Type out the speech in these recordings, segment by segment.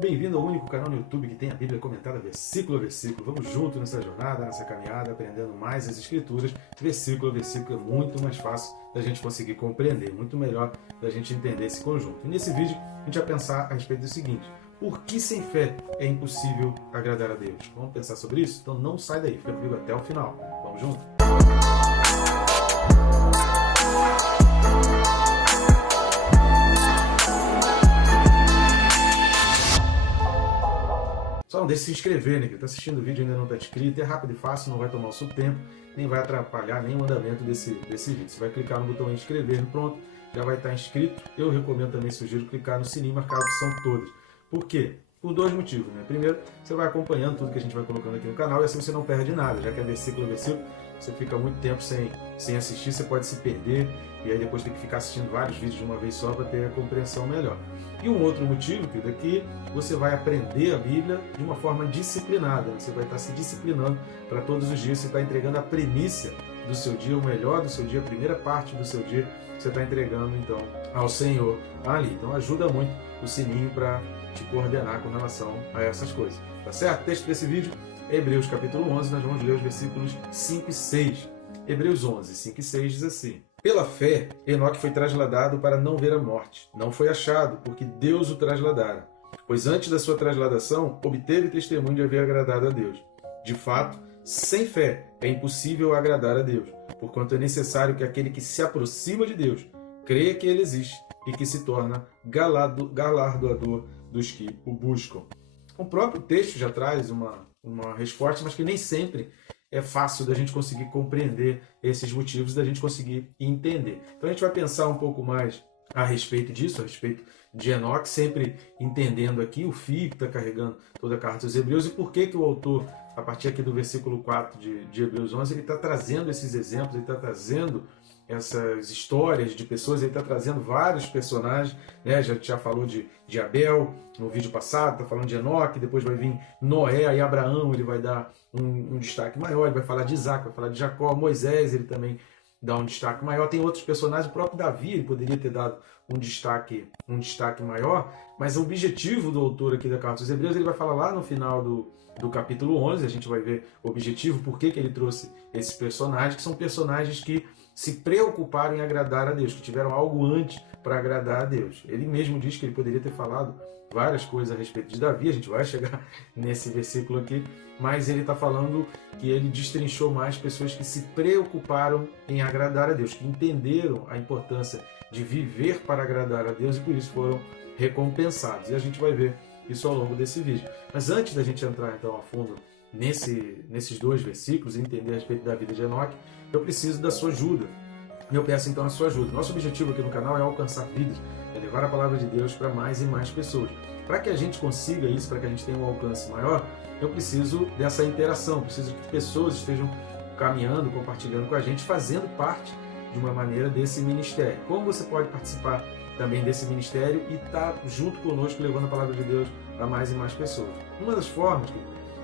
Bem-vindo ao único canal no YouTube que tem a Bíblia comentada versículo a versículo. Vamos junto nessa jornada, nessa caminhada, aprendendo mais as Escrituras. Versículo a versículo é muito mais fácil da gente conseguir compreender, muito melhor da gente entender esse conjunto. E nesse vídeo a gente vai pensar a respeito do seguinte: por que sem fé é impossível agradar a Deus? Vamos pensar sobre isso? Então não sai daí, fica comigo até o final. Vamos junto? Só não deixe de se inscrever, né? Que está assistindo o vídeo e ainda não está inscrito. É rápido e fácil, não vai tomar o seu tempo, nem vai atrapalhar nem o andamento desse vídeo. Você vai clicar no botão inscrever, pronto, já vai estar inscrito. Eu recomendo também, sugiro clicar no sininho, marcar a opção todas. Por quê? Por dois motivos, né? Primeiro, você vai acompanhando tudo que a gente vai colocando aqui no canal e assim você não perde nada, já que é versículo a versículo, você fica muito tempo sem assistir, você pode se perder e aí depois tem que ficar assistindo vários vídeos de uma vez só para ter a compreensão melhor. E um outro motivo, que daqui você vai aprender a Bíblia de uma forma disciplinada, você vai estar se disciplinando para todos os dias, você está entregando a primícia do seu dia, o melhor do seu dia, a primeira parte do seu dia, você está entregando então ao Senhor ali. Então ajuda muito o sininho para te coordenar com relação a essas coisas. Tá certo? O texto desse vídeo é Hebreus capítulo 11, nós vamos ler os versículos 5 e 6. Hebreus 11, 5 e 6 diz assim: pela fé, Enoque foi trasladado para não ver a morte. Não foi achado, porque Deus o trasladara. Pois antes da sua trasladação, obteve testemunho de haver agradado a Deus. De fato, sem fé é impossível agradar a Deus, porquanto é necessário que aquele que se aproxima de Deus creia que Ele existe e que se torna galardoador dos que o buscam. O próprio texto já traz uma resposta, mas que nem sempre é fácil da gente conseguir compreender esses motivos, da gente conseguir entender. Então a gente vai pensar um pouco mais a respeito disso, a respeito de Enoque, sempre entendendo aqui o fio que está carregando toda a carta aos Hebreus e por que o autor, a partir aqui do versículo 4 de Hebreus 11, ele está trazendo esses exemplos, ele está trazendo essas histórias de pessoas, ele está trazendo vários personagens, né? Já falou de Abel no vídeo passado, está falando de Enoque, depois vai vir Noé e Abraão, ele vai dar um destaque maior, ele vai falar de Isaac, vai falar de Jacó, Moisés, ele também dá um destaque maior, tem outros personagens, o próprio Davi ele poderia ter dado um destaque maior, mas o objetivo do autor aqui da Carta aos Hebreus, ele vai falar lá no final do capítulo 11, a gente vai ver o objetivo, por que ele trouxe esses personagens, que são personagens que se preocuparam em agradar a Deus, que tiveram algo antes para agradar a Deus. Ele mesmo diz que ele poderia ter falado várias coisas a respeito de Davi, a gente vai chegar nesse versículo aqui, mas ele está falando que ele destrinchou mais pessoas que se preocuparam em agradar a Deus, que entenderam a importância de viver para agradar a Deus e por isso foram recompensados. E a gente vai ver isso ao longo desse vídeo. Mas antes da gente entrar então a fundo nesses dois versículos e entender a respeito da vida de Enoque, eu preciso da sua ajuda. E eu peço então a sua ajuda. Nosso objetivo aqui no canal é alcançar vidas, é levar a palavra de Deus para mais e mais pessoas. Para que a gente consiga isso, para que a gente tenha um alcance maior, eu preciso dessa interação, preciso que pessoas estejam caminhando, compartilhando com a gente, fazendo parte de uma maneira desse ministério. Como você pode participar também desse ministério e estar junto conosco levando a palavra de Deus a mais e mais pessoas? Uma das formas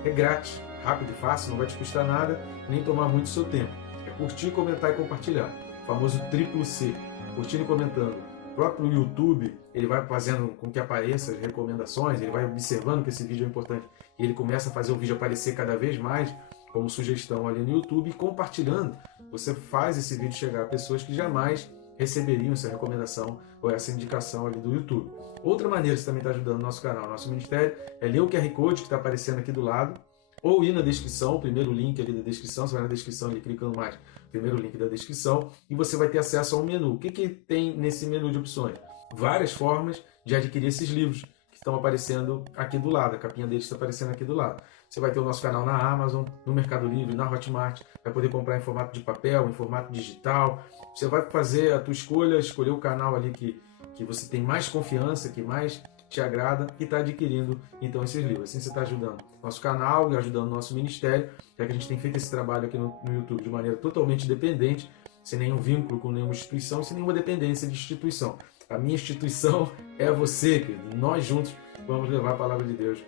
é grátis, rápido e fácil, não vai te custar nada, nem tomar muito seu tempo. É curtir, comentar e compartilhar. O famoso triplo C. Curtindo e comentando. O próprio YouTube, ele vai fazendo com que apareça as recomendações, ele vai observando que esse vídeo é importante e ele começa a fazer o vídeo aparecer cada vez mais como sugestão ali no YouTube e compartilhando. Você faz esse vídeo chegar a pessoas que jamais receberiam essa recomendação ou essa indicação ali do YouTube. Outra maneira que você também está ajudando o nosso canal, o nosso ministério, é ler o QR Code que está aparecendo aqui do lado, ou ir na descrição, o primeiro link ali da descrição, você vai na descrição e clicando mais, primeiro link da descrição, e você vai ter acesso a um menu. O que tem nesse menu de opções? Várias formas de adquirir esses livros que estão aparecendo aqui do lado, a capinha deles está aparecendo aqui do lado. Você vai ter o nosso canal na Amazon, no Mercado Livre, na Hotmart, vai poder comprar em formato de papel, em formato digital. Você vai fazer a tua escolha, escolher o canal ali que você tem mais confiança, que mais te agrada e está adquirindo então esses livros. Assim você está ajudando nosso canal e ajudando o nosso ministério, já que a gente tem feito esse trabalho aqui no YouTube de maneira totalmente independente, sem nenhum vínculo com nenhuma instituição, sem nenhuma dependência de instituição. A minha instituição é você, querido. Nós juntos vamos levar a palavra de Deus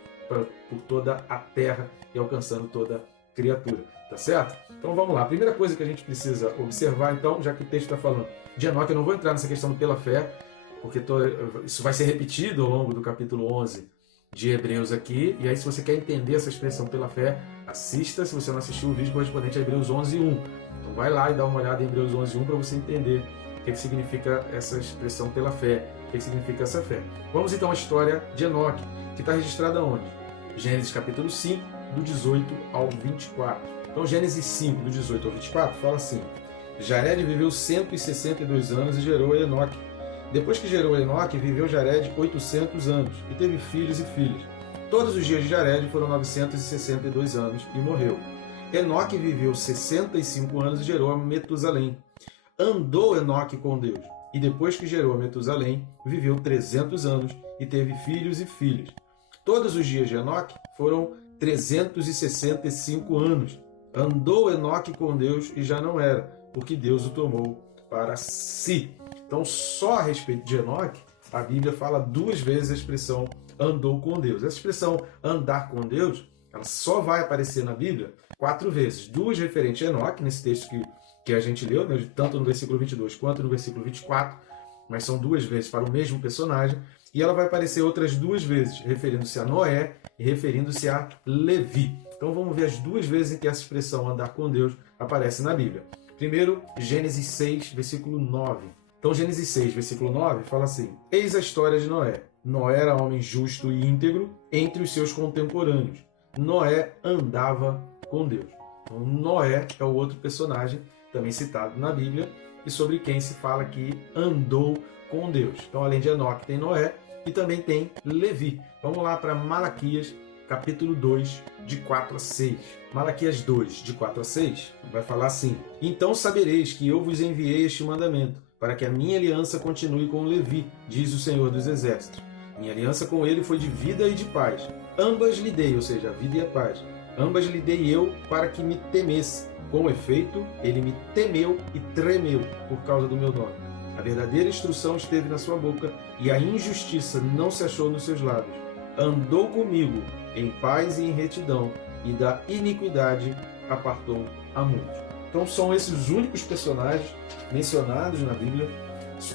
por toda a terra e alcançando toda criatura, tá certo? Então vamos lá. A primeira coisa que a gente precisa observar, então, já que o texto está falando de Enoque, eu não vou entrar nessa questão do pela fé, porque isso vai ser repetido ao longo do capítulo 11 de Hebreus aqui. E aí, se você quer entender essa expressão pela fé, assista. Se você não assistiu o vídeo correspondente a Hebreus 11:1. Então vai lá e dá uma olhada em Hebreus 11:1 para você entender o que significa essa expressão pela fé, o que significa essa fé. Vamos então à história de Enoque, que está registrada onde? Gênesis capítulo 5, do 18 ao 24. Então Gênesis 5, do 18 ao 24, fala assim: Jared viveu 162 anos e gerou Enoque. Depois que gerou Enoque, viveu Jared 800 anos e teve filhos e filhas. Todos os dias de Jared foram 962 anos e morreu. Enoque viveu 65 anos e gerou a Metusalém. Andou Enoque com Deus, e depois que gerou a Metusalém, viveu 300 anos e teve filhos e filhas. Todos os dias de Enoque foram 365 anos. Andou Enoque com Deus e já não era, porque Deus o tomou para si. Então, só a respeito de Enoque, a Bíblia fala 2 vezes a expressão andou com Deus. Essa expressão andar com Deus, ela só vai aparecer na Bíblia 4 vezes. 2 referentes a Enoque, nesse texto que a gente leu, né, tanto no versículo 22 quanto no versículo 24, mas são 2 vezes para o mesmo personagem. E ela vai aparecer outras 2 vezes, referindo-se a Noé e referindo-se a Levi. Então vamos ver as 2 vezes em que essa expressão andar com Deus aparece na Bíblia. Primeiro, Gênesis 6, versículo 9. Então, Gênesis 6, versículo 9, fala assim: Eis a história de Noé. Noé era homem justo e íntegro entre os seus contemporâneos. Noé andava com Deus. Então, Noé é o outro personagem também citado na Bíblia e sobre quem se fala que andou com Deus. Então, além de Enoque, tem Noé e também tem Levi. Vamos lá para Malaquias, capítulo 2, de 4 a 6. Malaquias 2, de 4 a 6, vai falar assim: Então sabereis que eu vos enviei este mandamento, para que a minha aliança continue com Levi, diz o Senhor dos Exércitos. Minha aliança com ele foi de vida e de paz. Ambas lhe dei, ou seja, a vida e a paz. Ambas lhe dei eu para que me temesse. Com efeito, ele me temeu e tremeu por causa do meu nome. A verdadeira instrução esteve na sua boca e a injustiça não se achou nos seus lábios. Andou comigo em paz e em retidão, e da iniquidade apartou a muitos. Então são esses os únicos personagens mencionados na Bíblia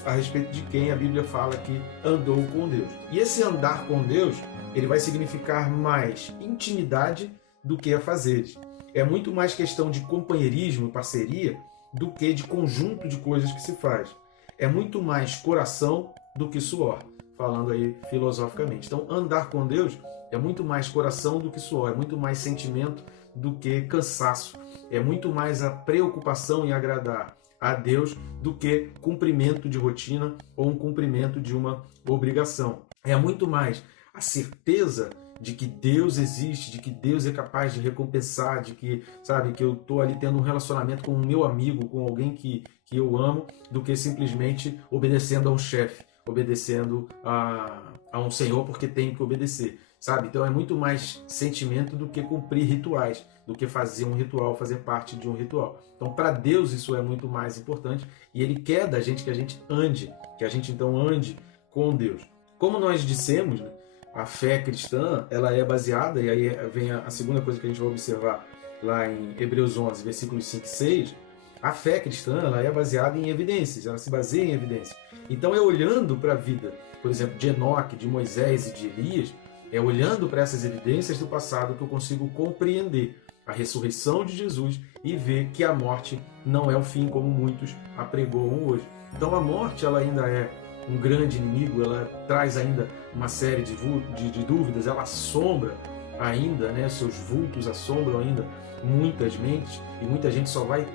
a respeito de quem a Bíblia fala que andou com Deus. E esse andar com Deus, ele vai significar mais intimidade do que afazeres. É muito mais questão de companheirismo, parceria, do que de conjunto de coisas que se faz. É muito mais coração do que suor, falando aí filosoficamente. Então, andar com Deus é muito mais coração do que suor, é muito mais sentimento do que cansaço. É muito mais a preocupação em agradar a Deus do que cumprimento de rotina ou um cumprimento de uma obrigação. É muito mais a certeza de que Deus existe, de que Deus é capaz de recompensar, de que, sabe, que eu estou ali tendo um relacionamento com o meu amigo, com alguém que eu amo, do que simplesmente obedecendo a um chefe, obedecendo a um senhor porque tem que obedecer, sabe? Então é muito mais sentimento do que cumprir rituais, do que fazer um ritual, fazer parte de um ritual. Então, para Deus isso é muito mais importante e Ele quer da gente que a gente ande, que a gente então ande com Deus. Como nós dissemos, né, a fé cristã, ela é baseada, e aí vem a segunda coisa que a gente vai observar lá em Hebreus 11, versículos 5 e 6, a fé cristã, ela é baseada em evidências, ela se baseia em evidências. Então é olhando para a vida, por exemplo, de Enoque, de Moisés e de Elias, é olhando para essas evidências do passado que eu consigo compreender a ressurreição de Jesus e ver que a morte não é o fim como muitos apregoam hoje. Então a morte, ela ainda é um grande inimigo, ela traz ainda uma série de dúvidas, ela assombra ainda, né, seus vultos assombram ainda muitas mentes, e muita gente só vai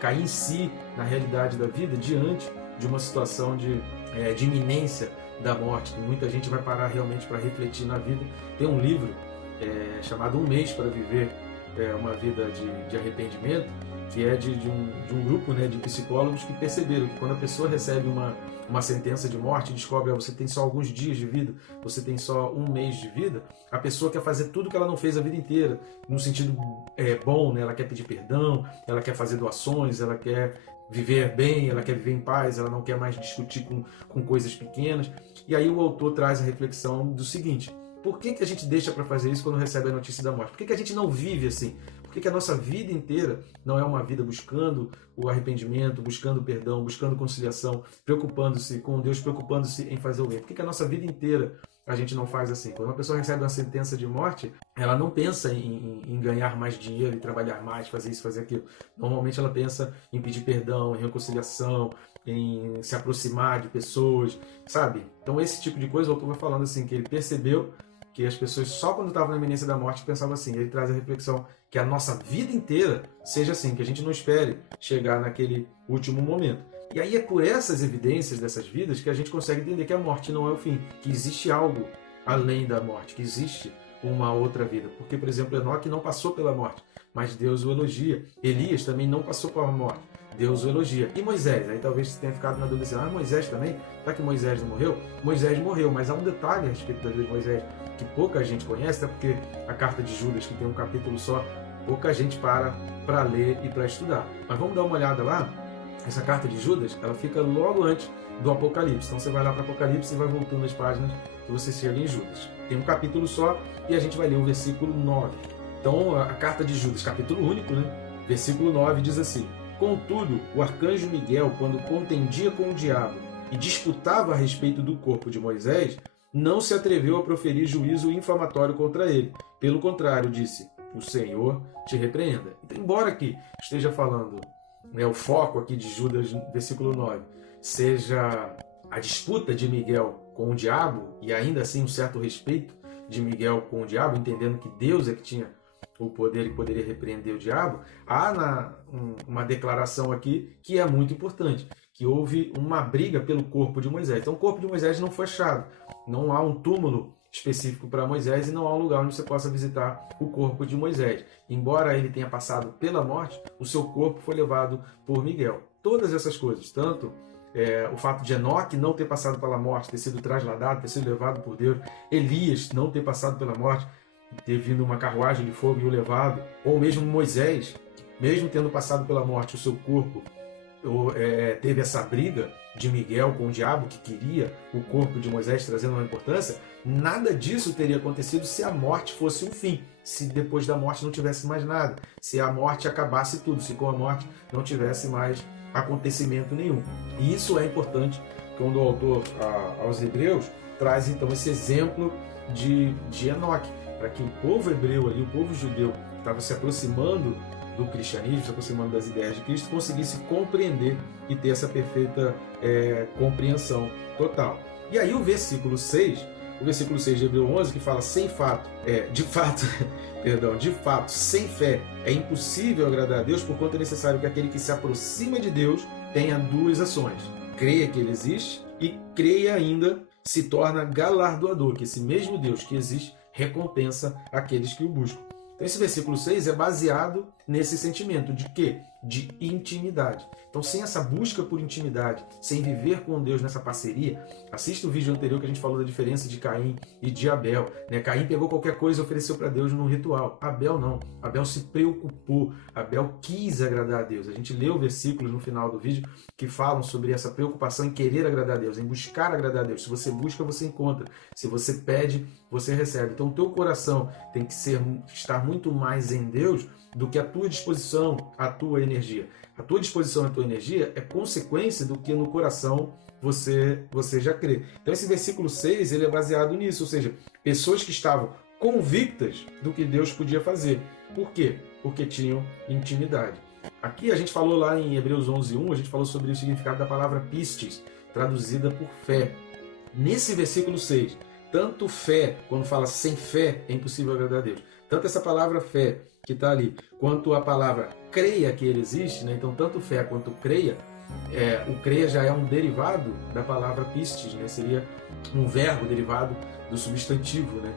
cair em si na realidade da vida diante de uma situação de iminência da morte, que muita gente vai parar realmente para refletir na vida. Tem um livro chamado 1 Mês para Viver uma Vida de Arrependimento, que é de um grupo, né, de psicólogos que perceberam que quando a pessoa recebe uma sentença de morte, descobre que você tem só alguns dias de vida, você tem só 1 mês de vida, a pessoa quer fazer tudo que ela não fez a vida inteira, no sentido bom, né? Ela quer pedir perdão, ela quer fazer doações, ela quer viver bem, ela quer viver em paz, ela não quer mais discutir com coisas pequenas. E aí o autor traz a reflexão do seguinte: por que a gente deixa para fazer isso quando recebe a notícia da morte? Por que a gente não vive assim? Por que a nossa vida inteira não é uma vida buscando o arrependimento, buscando o perdão, buscando conciliação, preocupando-se com Deus, preocupando-se em fazer o bem? Por que a nossa vida inteira a gente não faz assim. Quando uma pessoa recebe uma sentença de morte, ela não pensa em ganhar mais dinheiro, em trabalhar mais, fazer isso, fazer aquilo. Normalmente ela pensa em pedir perdão, em reconciliação, em se aproximar de pessoas, sabe? Então esse tipo de coisa, o autor vai falando assim, que ele percebeu que as pessoas só quando estavam na iminência da morte pensavam assim. Ele traz a reflexão que a nossa vida inteira seja assim, que a gente não espere chegar naquele último momento. E aí é por essas evidências dessas vidas que a gente consegue entender que a morte não é o fim, que existe algo além da morte, que existe uma outra vida. Porque, por exemplo, Enoque não passou pela morte, mas Deus o elogia. Elias também não passou pela morte, Deus o elogia. E Moisés? Aí talvez você tenha ficado na dúvida assim, Moisés também? Será que Moisés não morreu? Moisés morreu, mas há um detalhe a respeito da vida de Moisés que pouca gente conhece, até porque a carta de Judas, que tem um capítulo só, pouca gente para ler e para estudar. Mas vamos dar uma olhada lá. Essa carta de Judas, ela fica logo antes do Apocalipse. Então você vai lá para o Apocalipse e vai voltando as páginas que você chega em Judas. Tem um capítulo só e a gente vai ler o versículo 9. Então a carta de Judas, capítulo único, né? Versículo 9 diz assim: Contudo, o arcanjo Miguel, quando contendia com o diabo e disputava a respeito do corpo de Moisés, não se atreveu a proferir juízo infamatório contra ele. Pelo contrário, disse: O Senhor te repreenda. Então, embora aqui esteja falando, o foco aqui de Judas, versículo 9, seja a disputa de Miguel com o diabo, e ainda assim um certo respeito de Miguel com o diabo, entendendo que Deus é que tinha o poder e poderia repreender o diabo, há uma declaração aqui que é muito importante, que houve uma briga pelo corpo de Moisés. Então o corpo de Moisés não foi achado, não há um túmulo específico para Moisés e não há um lugar onde você possa visitar o corpo de Moisés. Embora ele tenha passado pela morte, o seu corpo foi levado por Miguel. Todas essas coisas, tanto o fato de Enoque não ter passado pela morte, ter sido trasladado, ter sido levado por Deus, Elias não ter passado pela morte, ter vindo uma carruagem de fogo e o levado, ou mesmo Moisés, mesmo tendo passado pela morte, o seu corpo teve essa briga de Miguel com o diabo, que queria o corpo de Moisés trazendo uma importância. Nada disso teria acontecido se a morte fosse um fim, se depois da morte não tivesse mais nada, se a morte acabasse tudo, se com a morte não tivesse mais acontecimento nenhum. E isso é importante quando o autor aos Hebreus traz então esse exemplo de Enoque, para que o povo hebreu ali, o povo judeu que estava se aproximando do cristianismo, se aproximando das ideias de Cristo, conseguisse compreender e ter essa perfeita compreensão total. E aí o versículo 6 de Hebreus 11, que fala de fato, sem fé é impossível agradar a Deus, porquanto é necessário que aquele que se aproxima de Deus tenha duas ações: creia que Ele existe e creia ainda, se torna galardoador, que esse mesmo Deus que existe recompensa aqueles que o buscam. Então esse versículo 6 é baseado nesse sentimento de quê? De intimidade. Então, sem essa busca por intimidade, sem viver com Deus nessa parceria, assista o vídeo anterior que a gente falou da diferença de Caim e de Abel. Caim pegou qualquer coisa e ofereceu para Deus num ritual. Abel não. Abel se preocupou. Abel quis agradar a Deus. A gente leu versículos no final do vídeo que falam sobre essa preocupação em querer agradar a Deus, em buscar agradar a Deus. Se você busca, você encontra. Se você pede, você recebe. Então, o teu coração tem que estar muito mais em Deus do que a tua disposição, a tua energia. A tua disposição e a tua energia é consequência do que no coração você já crê. Então esse versículo 6 ele é baseado nisso, ou seja, pessoas que estavam convictas do que Deus podia fazer. Por quê? Porque tinham intimidade. Aqui a gente falou lá em Hebreus 11:1, a gente falou sobre o significado da palavra pistis, traduzida por fé. Nesse versículo 6, tanto fé, quando fala sem fé, é impossível agradar a Deus. Tanto essa palavra fé, que está ali, quanto a palavra creia que Ele existe, né? Então tanto fé quanto creia, o creia já é um derivado da palavra pistis, né? Seria um verbo derivado do substantivo, né?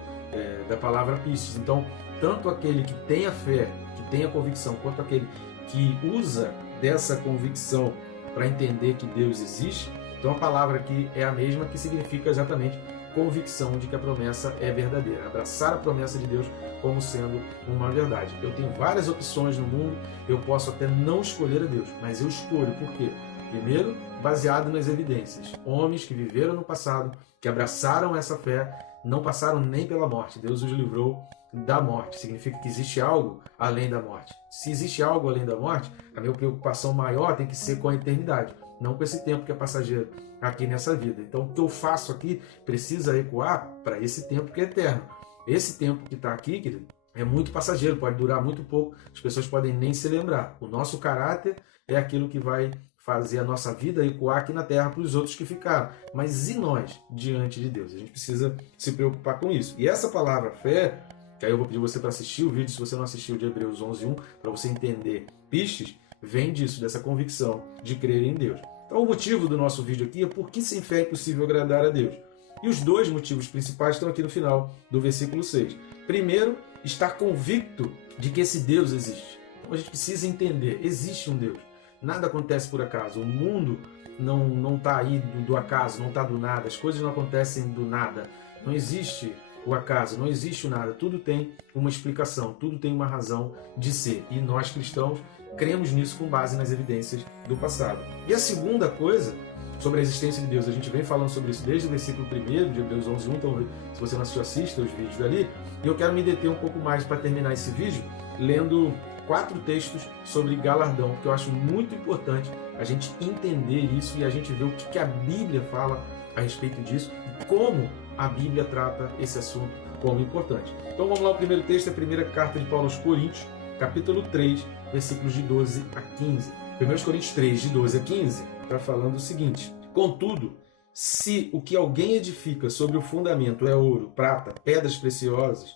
Da palavra pistis. Então, tanto aquele que tem a fé, que tem a convicção, quanto aquele que usa dessa convicção para entender que Deus existe, então a palavra aqui é a mesma, que significa exatamente convicção de que a promessa é verdadeira, abraçar a promessa de Deus como sendo uma verdade. Eu tenho várias opções no mundo, eu posso até não escolher a Deus, mas eu escolho. Por quê? Primeiro, baseado nas evidências. Homens que viveram no passado, que abraçaram essa fé, não passaram nem pela morte. Deus os livrou da morte. Significa que existe algo além da morte. Se existe algo além da morte, a minha preocupação maior tem que ser com a eternidade, não com esse tempo que é passageiro aqui nessa vida. Então, o que eu faço aqui precisa ecoar para esse tempo que é eterno. Esse tempo que está aqui, querido, é muito passageiro, pode durar muito pouco, as pessoas podem nem se lembrar. O nosso caráter é aquilo que vai fazer a nossa vida ecoar aqui na Terra para os outros que ficaram. Mas e nós, diante de Deus? A gente precisa se preocupar com isso. E essa palavra fé, que aí eu vou pedir você para assistir o vídeo, se você não assistiu, de Hebreus 11:1, para você entender pistes, vem disso, dessa convicção de crer em Deus. Então o motivo do nosso vídeo aqui é por que sem fé é possível agradar a Deus. E os dois motivos principais estão aqui no final do versículo 6. Primeiro, estar convicto de que esse Deus existe. Então a gente precisa entender, existe um Deus. Nada acontece por acaso. O mundo não está aí do acaso, não está do nada. As coisas não acontecem do nada. Não existe o acaso, não existe o nada. Tudo tem uma explicação, tudo tem uma razão de ser. E nós cristãos cremos nisso com base nas evidências do passado. E a segunda coisa sobre a existência de Deus, a gente vem falando sobre isso desde o versículo 1 de Hebreus 11:1, então se você não assistiu, assista os vídeos dali. E eu quero me deter um pouco mais para terminar esse vídeo, lendo 4 textos sobre galardão, porque eu acho muito importante a gente entender isso e a gente ver o que a Bíblia fala a respeito disso e como a Bíblia trata esse assunto como importante. Então vamos lá, o primeiro texto é a primeira carta de Paulo aos Coríntios, capítulo 3, versículos de 12 a 15. 1 Coríntios 3, de 12 a 15, está falando o seguinte: contudo, se o que alguém edifica sobre o fundamento é ouro, prata, pedras preciosas,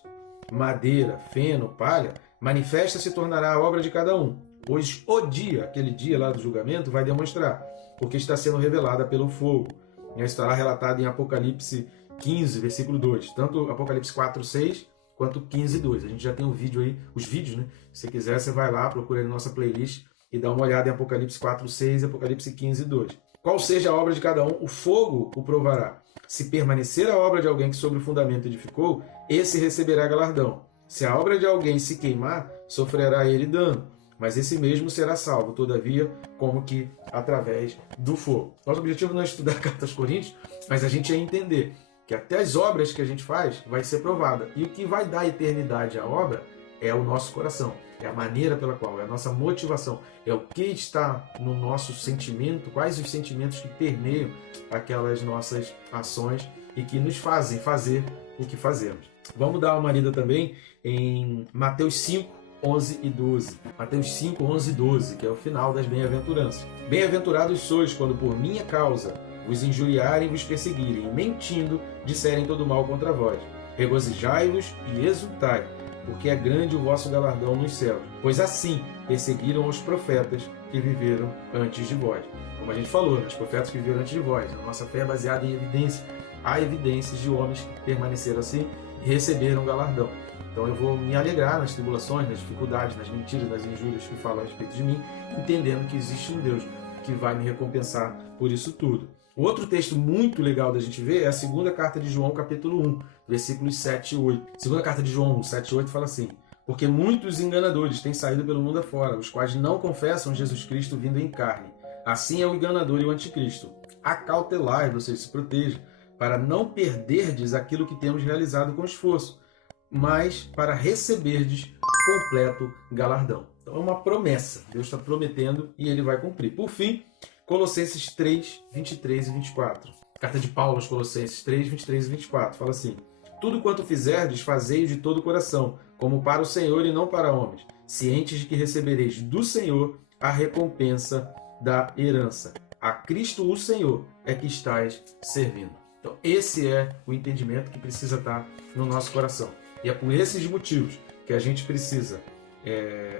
madeira, feno, palha, manifesta se tornará a obra de cada um, pois o dia, aquele dia lá do julgamento, vai demonstrar, porque está sendo revelada pelo fogo. Estará relatado em Apocalipse 15, versículo 2, tanto Apocalipse 4, 6, quanto 15, 2. A gente já tem um vídeo aí, os vídeos, né? Se você quiser, você vai lá, procura aí na nossa playlist e dá uma olhada em Apocalipse 4, 6 e Apocalipse 15, 2. Qual seja a obra de cada um, o fogo o provará. Se permanecer a obra de alguém que sobre o fundamento edificou, esse receberá galardão. Se a obra de alguém se queimar, sofrerá ele dano, mas esse mesmo será salvo, todavia, como que através do fogo. Nosso objetivo não é estudar a carta aos Coríntios, mas a gente é entender que até as obras que a gente faz vai ser provada. E o que vai dar eternidade à obra é o nosso coração, é a maneira pela qual, é a nossa motivação, é o que está no nosso sentimento, quais os sentimentos que permeiam aquelas nossas ações e que nos fazem fazer o que fazemos. Vamos dar uma lida também em Mateus 5, 11 e 12. Mateus 5, 11 e 12, que é o final das bem-aventuranças. Bem-aventurados sois quando por minha causa vos injuriarem e vos perseguirem, e mentindo disserem todo mal contra vós. Regozijai-vos e exultai, porque é grande o vosso galardão nos céus, pois assim perseguiram os profetas que viveram antes de vós. Como a gente falou, os profetas que viveram antes de vós. A nossa fé é baseada em evidência. Há evidências de homens que permaneceram assim e receberam galardão. Então eu vou me alegrar nas tribulações, nas dificuldades, nas mentiras, nas injúrias que falam a respeito de mim, entendendo que existe um Deus que vai me recompensar por isso tudo. O outro texto muito legal da gente ver é a segunda carta de João, capítulo 1, versículos 7 e 8. Segunda carta de João 1, 7 e 8 fala assim: porque muitos enganadores têm saído pelo mundo afora, os quais não confessam Jesus Cristo vindo em carne. Assim é o enganador e o anticristo. Acautelai, vocês se protejam, para não perderdes aquilo que temos realizado com esforço, mas para receberdes completo galardão. Então é uma promessa. Deus está prometendo e ele vai cumprir. Por fim, Colossenses 3, 23 e 24. Carta de Paulo aos Colossenses 3, 23 e 24. Fala assim: tudo quanto fizerdes, fazei-o de todo o coração, como para o Senhor e não para homens, cientes de que recebereis do Senhor a recompensa da herança. A Cristo o Senhor é que estais servindo. Então esse é o entendimento que precisa estar no nosso coração. E é por esses motivos que a gente precisa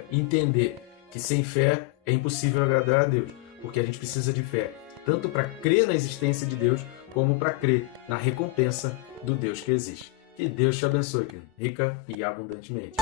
entender que sem fé é impossível agradar a Deus. Porque a gente precisa de fé, tanto para crer na existência de Deus, como para crer na recompensa do Deus que existe. Que Deus te abençoe, rica e abundantemente.